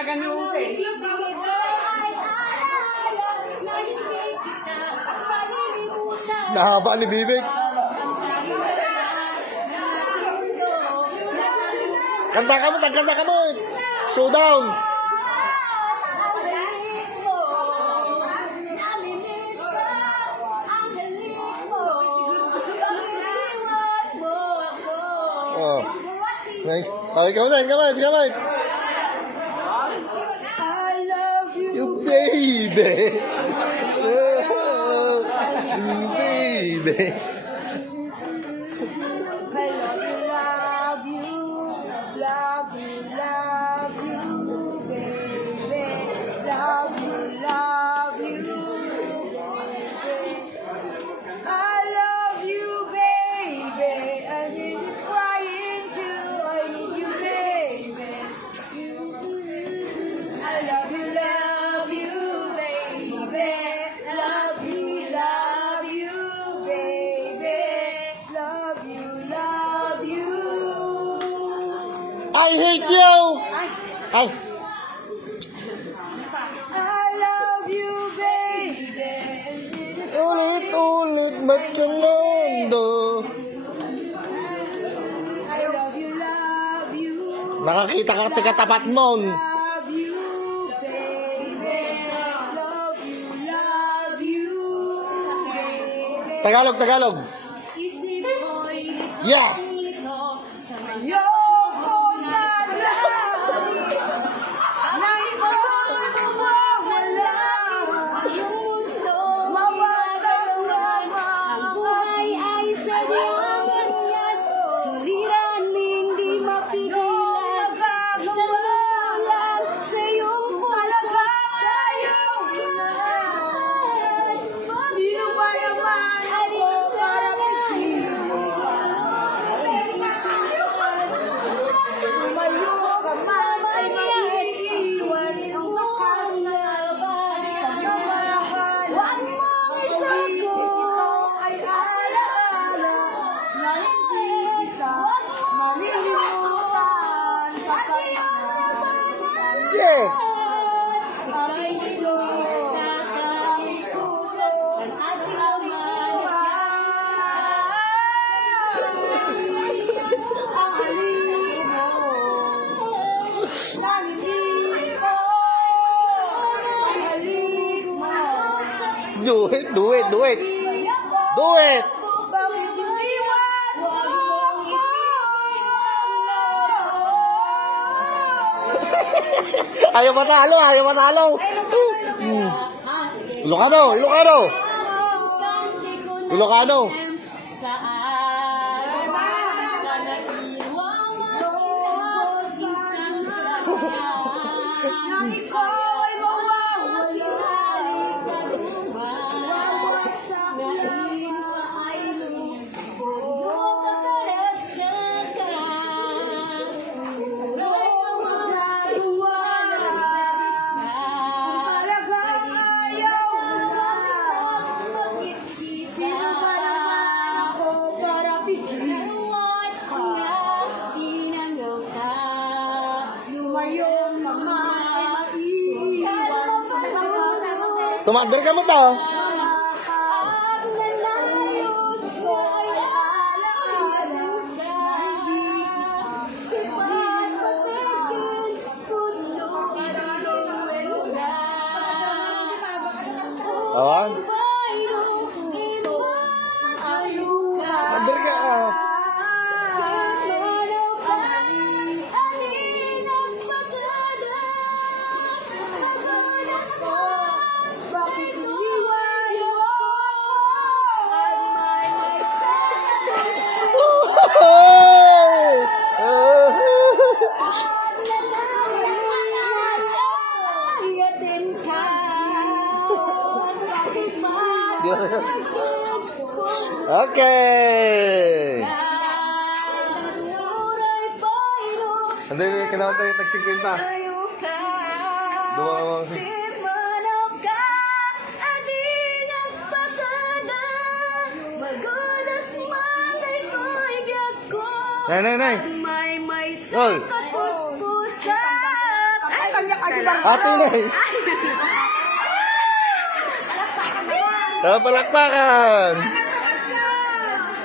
na kanyute. Nahaba ni Bibig. Kanta ka mo, kanta ka mo. Showdown. Oh. Ikaw na, ikaw na. I love you. You baby. You baby. I love you, love you, love you, baby. Love you, baby. I love you, baby. I need you crying too. I need you, baby. I love you, baby. Love you, baby. Love you. I hate you. Ay. I love you, baby. Ulit, ba't ka nando? I love you. Nakakita ka tapat mo. Love you, baby. Love you, baby. Tagalog. Isip ko'y Yeah. ayoko na lang na ikaw mawawala. Yung mundo mawawag lamang. Ang buhay ay sadyang ganyan. Suliranin di mapigilan. Italulan sa iyong puso tayong inaan. Sino ba naman ako para pagpilihan? Tumayo ka man ay maiiwan ang makalaban sa mahal. Pag-ibig ito ay alaala na hindi kita malilimutan kapag Yeah. aking ito ang puso ng ating ang halik mo na hindi ko ang halik mo. Do it. Do it. Bakit iniwan mo ako? Ayaw matalo. Ilocano. Na ikaw ay mawawala. Wawasak lamang ay Puro magagawa. Kung talagang ayaw mo na, sino ba naman ako para pigilin? Lumayo ka man ay maiiwan. Tumagal ka mo to. Awan. Tumagal ka. Bakit iniwan mo ako? Okay. Hindi, kailangan tayo tag-50. Duwa si... Nay. May Oy. sakit pusat. Ay, umiyak kasi lang. Ate na eh. Palakpakan.